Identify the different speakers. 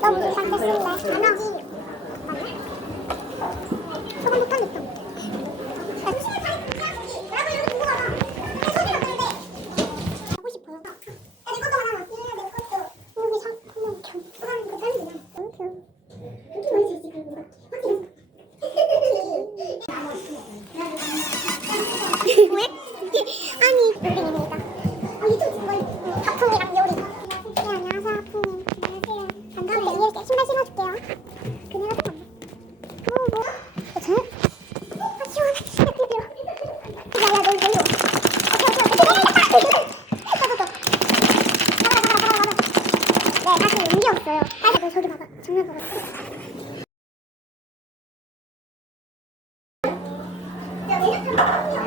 Speaker 1: 너무 잘됐습니다. 안녕. Thank you.